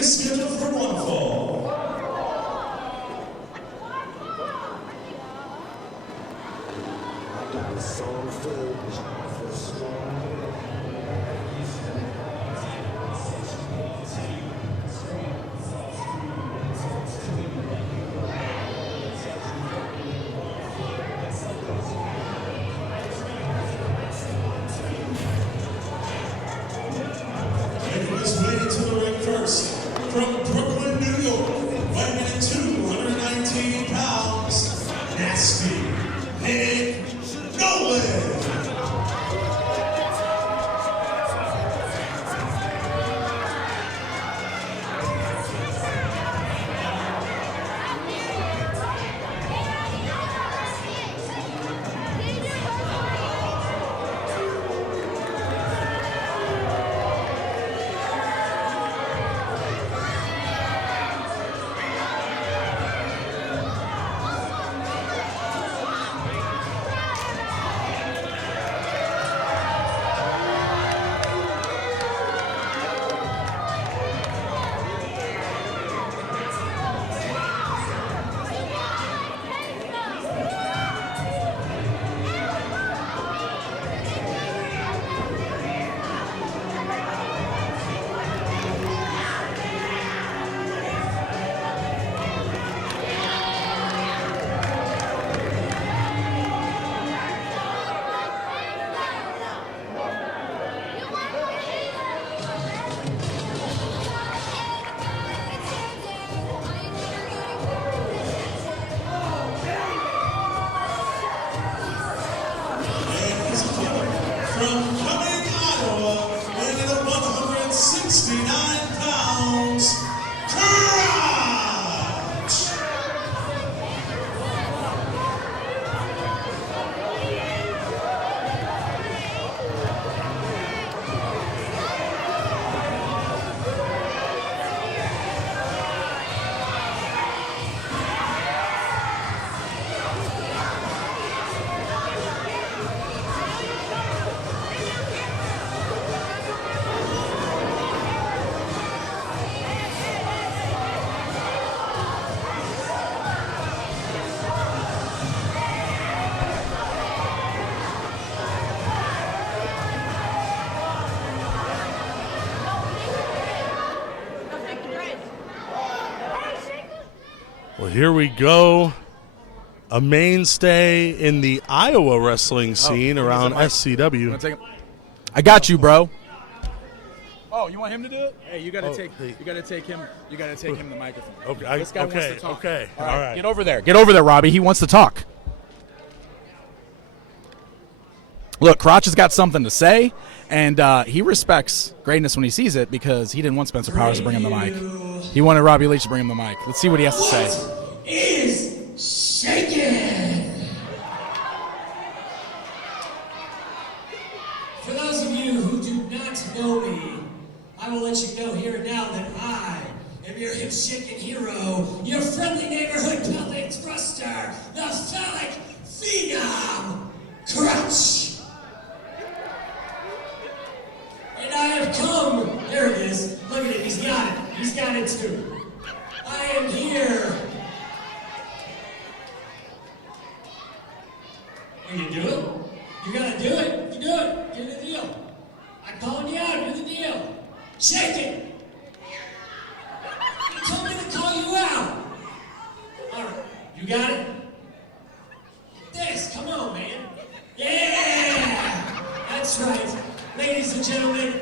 is scheduled for one fall. Making his way to the ring first, from Brooklyn, New York, weighing in 219 pounds, nasty Nic Nolan. From Cumming, Iowa, weighing in at 169 pounds, Krotch. Well, here we go. A mainstay in the Iowa wrestling scene around SCW. I got you, bro. Oh, you want him to do it? Hey, you gotta take him the microphone. Okay, This guy wants to talk. okay. All right. Get over there. Get over there, Robbie. He wants to talk. Look, Krotch has got something to say, and he respects greatness when he sees it because he didn't want Spencer Powers to bring him the mic. He wanted Robbie Leach to bring him the mic. Let's see what he has to say. What is shaking? For those of you who do not know me, I will let you know here and now that I am your hip-shaking hero, your friendly neighborhood pelvic thruster, the phallic phenom, Krotch. And I have come, there it is, look at it, he's got it too. I am here. Will you do it? You gotta do it, you do it, do the deal. I'm calling you out, do the deal. Shake it. You told me to call you out. All right, you got it? This, come on, man. Yeah, that's right. Ladies and gentlemen,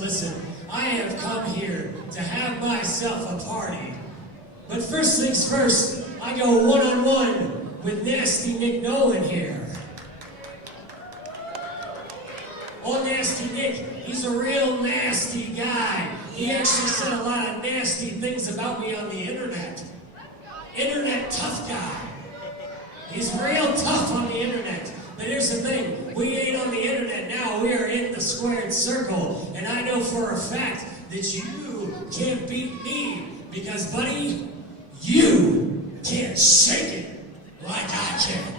listen. I have come here to have myself a party. But first things first, I go one-on-one with nasty Nic Nolan here. Oh, nasty Nick, he's a real nasty guy. He actually said a lot of nasty things about me on the internet. Internet tough guy. He's real tough on the internet. But here's the thing, we ain't on the internet now, we are in the squared circle. And I know for a fact that you can't beat me because, buddy, you can't shake it like I can.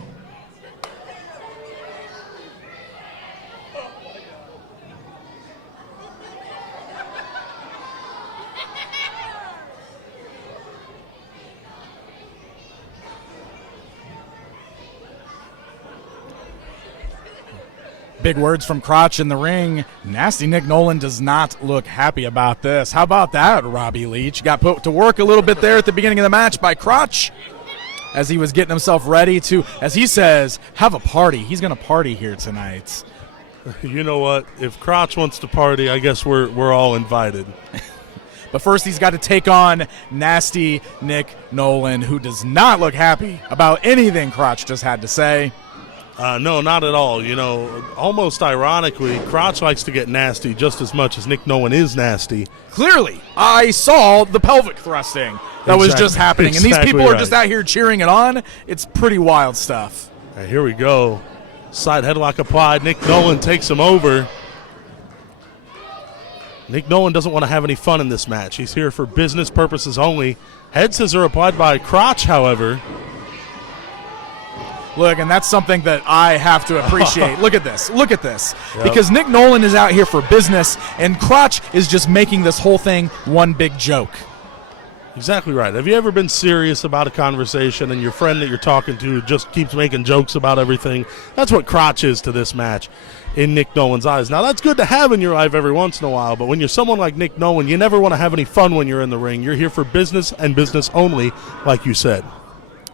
Big words from Krotch in the ring. Nasty Nic Nolan does not look happy about this. How about that, Robbie Leach? Got put to work a little bit there at the beginning of the match by Krotch as he was getting himself ready to, as he says, have a party. He's going to party here tonight. You know what? If Krotch wants to party, I guess we're all invited. But first, he's got to take on Nasty Nic Nolan, who does not look happy about anything Krotch just had to say. No, not at all. You know, almost ironically, Krotch likes to get nasty just as much as Nic Nolan is nasty. Clearly, I saw the pelvic thrusting that was just happening, and these people are just out here cheering it on. It's pretty wild stuff. Right, here we go. Side headlock applied. Nic Nolan takes him over. Nic Nolan doesn't want to have any fun in this match. He's here for business purposes only. Head scissor applied by Krotch, however. Look, and that's something that I have to appreciate. Look at this. Look at this. Yep. Because Nic Nolan is out here for business, and Krotch is just making this whole thing one big joke. Exactly right. Have you ever been serious about a conversation and your friend that you're talking to just keeps making jokes about everything? That's what Krotch is to this match in Nic Nolan's eyes. Now, that's good to have in your life every once in a while, but when you're someone like Nic Nolan, you never want to have any fun when you're in the ring. You're here for business and business only, like you said.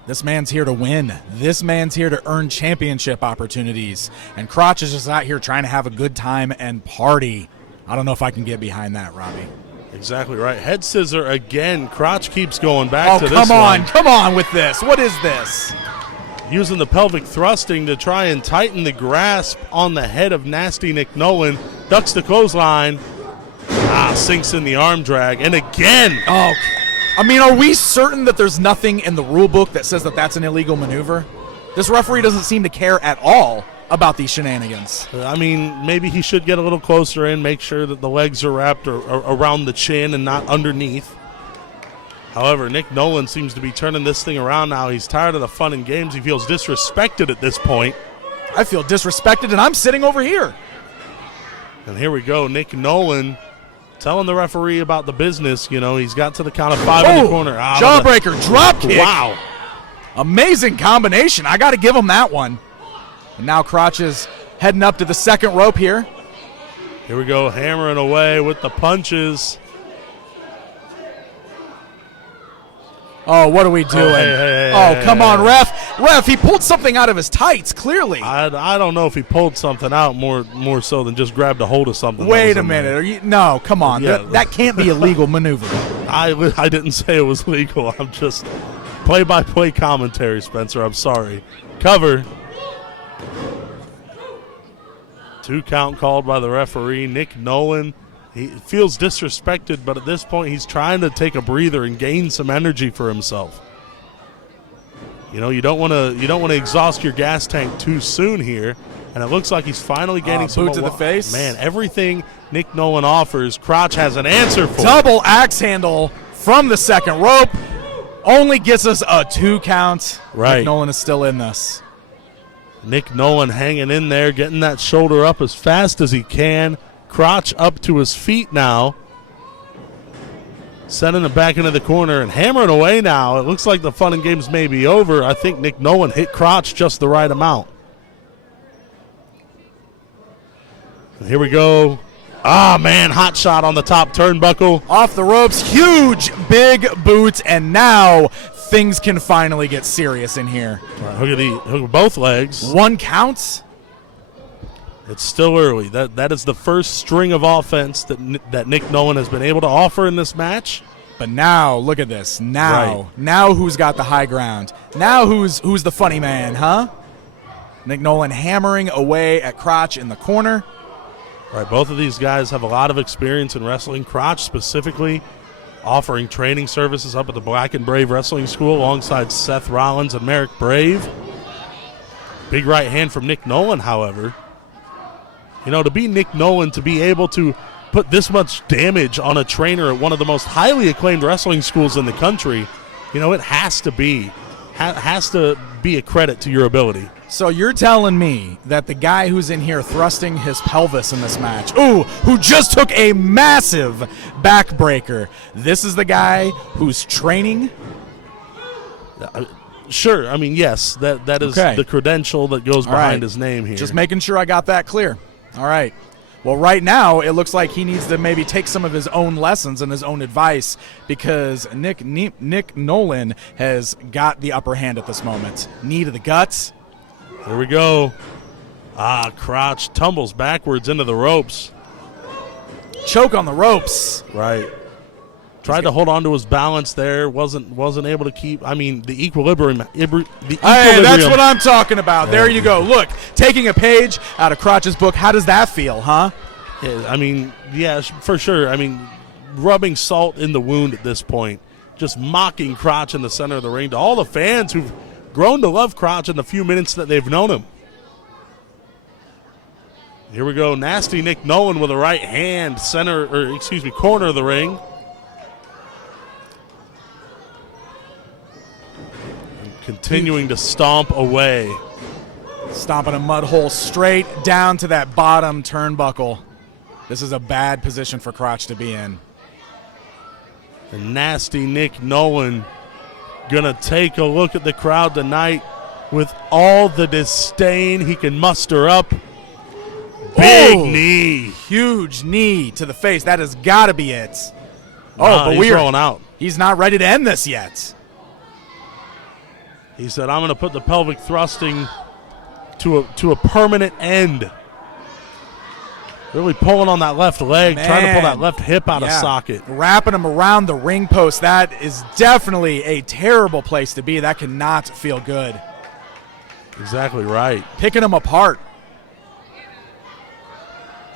This man's here to win. This man's here to earn championship opportunities. And Krotch is just out here trying to have a good time and party. I don't know if I can get behind that, Robbie. Exactly right. Head scissor again. Krotch keeps going back to this one. Oh, come on. one. Come on with this. What is this? Using the pelvic thrusting to try and tighten the grasp on the head of nasty Nic Nolan. Ducks the clothesline. Sinks in the arm drag. And again. Oh, I mean, are we certain that there's nothing in the rule book that says that that's an illegal maneuver? This referee doesn't seem to care at all about these shenanigans. I mean, maybe he should get a little closer in, make sure that the legs are wrapped around the chin and not underneath. However, Nic Nolan seems to be turning this thing around now. He's tired of the fun and games. He feels disrespected at this point. I feel disrespected, and I'm sitting over here. And here we go. Nic Nolan telling the referee about the business. You know, he's got to the count of 5 in the corner. Jawbreaker, drop kick. Wow. Amazing combination. I got to give him that one. And now Krotch is heading up to the second rope here. Here we go, hammering away with the punches. Oh, what are we doing? Hey, come on, ref. Ref, he pulled something out of his tights, clearly. I don't know if he pulled something out more so than just grabbed a hold of something. Wait a minute. No, come on. Yeah. That can't be a legal maneuver. I didn't say it was legal. I'm just play-by-play commentary, Spencer. I'm sorry. Cover. 2 count called by the referee. Nic Nolan, he feels disrespected, but at this point he's trying to take a breather and gain some energy for himself. You know, you don't want to exhaust your gas tank too soon here, and it looks like he's finally gaining some boot to the face. Man, everything Nic Nolan offers, Krotch has an answer for. Double axe handle from the second rope only gets us a 2 count. Right. Nic Nolan is still in this. Nic Nolan hanging in there, getting that shoulder up as fast as he can. Krotch up to his feet now. Sending it back into the corner and hammering away now. It looks like the fun and games may be over. I think Nic Nolan hit Krotch just the right amount. And here we go. Man, hot shot on the top turnbuckle. Off the ropes, huge, big boots, and now things can finally get serious in here. Right, hook of both legs. 1 count. It's still early. That is the first string of offense that Nic Nolan has been able to offer in this match. But now, look at this. Now who's got the high ground? Now who's the funny man, huh? Nic Nolan hammering away at Krotch in the corner. Right, both of these guys have a lot of experience in wrestling. Krotch specifically offering training services up at the Black and Brave Wrestling School alongside Seth Rollins and Merrick Brave. Big right hand from Nic Nolan, however. You know, to be Nic Nolan, to be able to put this much damage on a trainer at one of the most highly acclaimed wrestling schools in the country, you know, it has to be a credit to your ability. So you're telling me that the guy who's in here thrusting his pelvis in this match, who just took a massive backbreaker, this is the guy who's training? Sure. I mean, yes, that is the credential that goes behind his name here. Just making sure I got that clear. All right. Well, right now, it looks like he needs to maybe take some of his own lessons and his own advice because Nic Nolan has got the upper hand at this moment. Knee to the guts. There we go. Krotch tumbles backwards into the ropes. Choke on the ropes. Right. Tried to hold on to his balance there. Wasn't able to keep. I mean, the equilibrium. Hey, that's what I'm talking about. There you go. Look, taking a page out of Krotch's book. How does that feel, huh? Yeah, I mean, yeah, for sure. I mean, rubbing salt in the wound at this point. Just mocking Krotch in the center of the ring to all the fans who've grown to love Krotch in the few minutes that they've known him. Here we go. Nasty Nic Nolan with a right hand corner of the ring. Continuing to stomp away. Stomping a mud hole straight down to that bottom turnbuckle. This is a bad position for Krotch to be in. And nasty Nic Nolan gonna take a look at the crowd tonight with all the disdain he can muster up. Big knee. Huge knee to the face. That has got to be it. But he's rolling out. He's not ready to end this yet. He said, I'm going to put the pelvic thrusting to a permanent end. Really pulling on that left leg, trying to pull that left hip out of socket. Wrapping him around the ring post. That is definitely a terrible place to be. That cannot feel good. Exactly right. Picking him apart.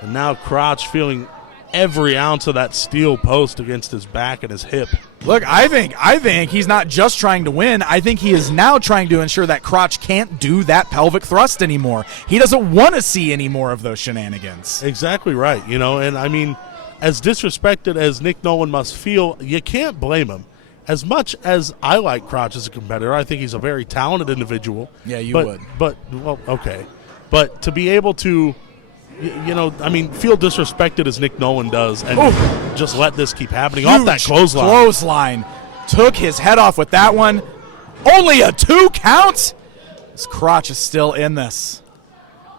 And now Krotch feeling every ounce of that steel post against his back and his hip. Look, I think he's not just trying to win. I think he is now trying to ensure that Krotch can't do that pelvic thrust anymore. He doesn't want to see any more of those shenanigans. Exactly right. You know, and I mean, as disrespected as Nic Nolan must feel, you can't blame him. As much as I like Krotch as a competitor, I think he's a very talented individual. Yeah, you would. But to be able to, you know, I mean, feel disrespected as Nic Nolan does and just let this keep happening off that clothesline. Took his head off with that one. Only a 2 count? This Krotch is still in this.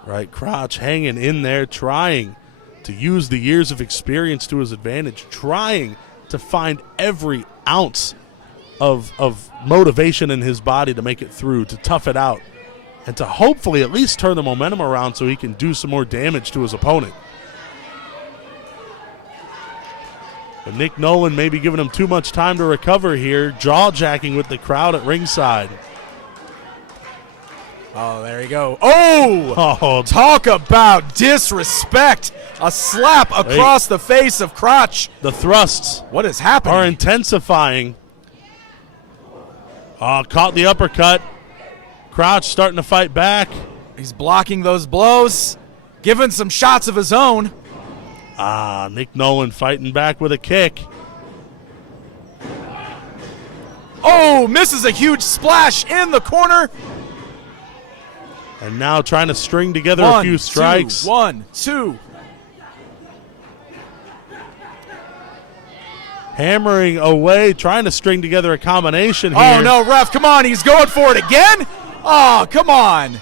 Right, Krotch hanging in there, trying to use the years of experience to his advantage, trying to find every ounce of motivation in his body to make it through, to tough it out, and to hopefully at least turn the momentum around so he can do some more damage to his opponent. But Nic Nolan may be giving him too much time to recover here, jaw-jacking with the crowd at ringside. Oh, there you go. Oh, talk about disrespect. A slap across the face of Krotch. The thrusts. What is happening? Are intensifying. Caught the uppercut. Krotch starting to fight back. He's blocking those blows, giving some shots of his own. Nic Nolan fighting back with a kick. Oh, misses a huge splash in the corner. And now trying to string together a few strikes. 1, 2. Hammering away, trying to string together a combination here. Oh, no, ref, come on. He's going for it again? Oh, come on.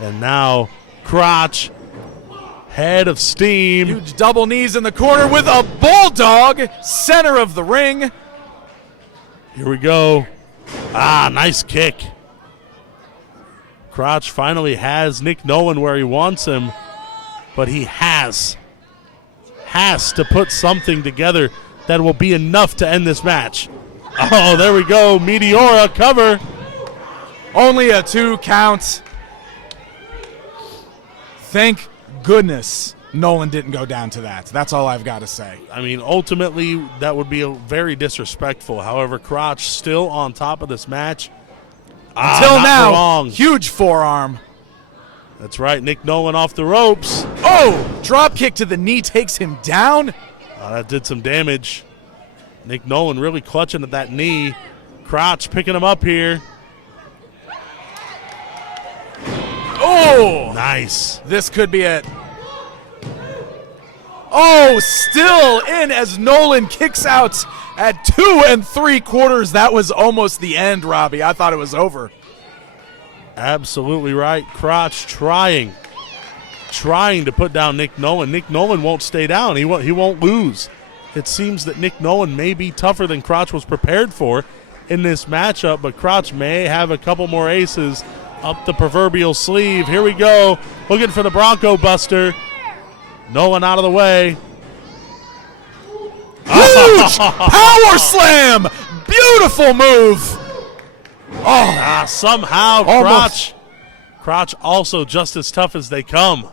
And now Krotch, head of steam. Huge double knees in the corner with a bulldog, center of the ring. Here we go. Nice kick. Krotch finally has Nic Nolan where he wants him, but he has to put something together that will be enough to end this match. Oh, there we go. Meteora cover. Only a 2 count. Thank goodness Nolan didn't go down to that. That's all I've got to say. I mean, ultimately, that would be very disrespectful. However, Krotch still on top of this match. Until now, huge forearm. That's right, Nic Nolan off the ropes. Oh, Oh, drop kick to the knee takes him down. That did some damage. Nic Nolan really clutching at that knee. Krotch picking him up here. Oh, Nice. this could be it. Oh, still in as Nolan kicks out at 2 3/4. That was almost the end, Robbie. I thought it was over. Absolutely right. Krotch trying to put down Nic Nolan. Nic Nolan won't stay down. He won't lose. It seems that Nic Nolan may be tougher than Krotch was prepared for in this matchup, but Krotch may have a couple more aces up the proverbial sleeve. Here we go. Looking for the Bronco Buster. Nolan out of the way. Huge power slam. Beautiful move. Somehow Almost. Krotch also just as tough as they come.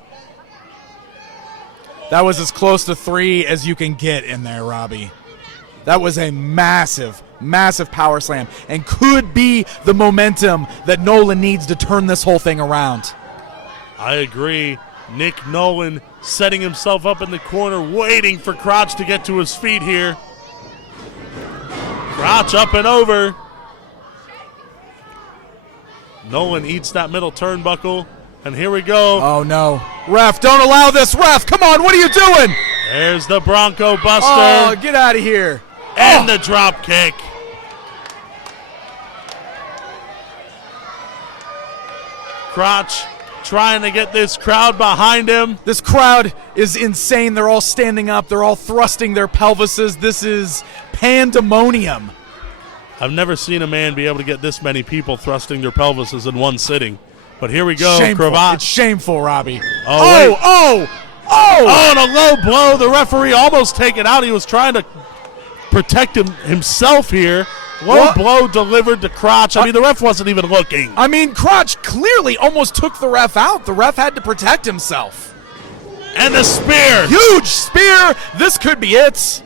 That was as close to 3 as you can get in there, Robbie. That was a massive, massive power slam and could be the momentum that Nolan needs to turn this whole thing around. I agree. Nic Nolan setting himself up in the corner, waiting for Krotch to get to his feet here. Krotch up and over. Nolan eats that middle turnbuckle, and here we go. Oh, no. Ref, don't allow this. Ref, come on, what are you doing? There's the Bronco Buster. Oh, get out of here. And the drop kick. Krotch trying to get this crowd behind him. This crowd is insane. They're all standing up. They're all thrusting their pelvises. This is pandemonium. I've never seen a man be able to get this many people thrusting their pelvises in one sitting. But here we go, Shameful. Cravat. It's shameful, Robbie. Oh, and a low blow. The referee almost taken out. He was trying to protect himself here. Low blow delivered to Krotch. I mean, the ref wasn't even looking. I mean, Krotch clearly almost took the ref out. The ref had to protect himself. And the spear. Huge spear. This could be it.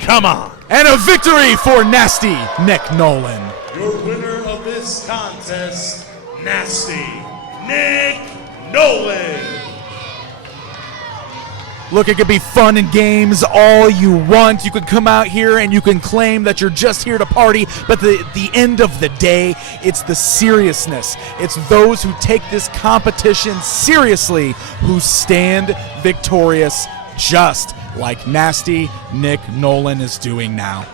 Come on. And a victory for Nasty Nic Nolan. Your winner of this contest, Nasty Nic Nolan. Look, it could be fun and games all you want. You can come out here and you can claim that you're just here to party, but the end of the day, it's the seriousness. It's those who take this competition seriously who stand victorious, just like Nasty Nic Nolan is doing now.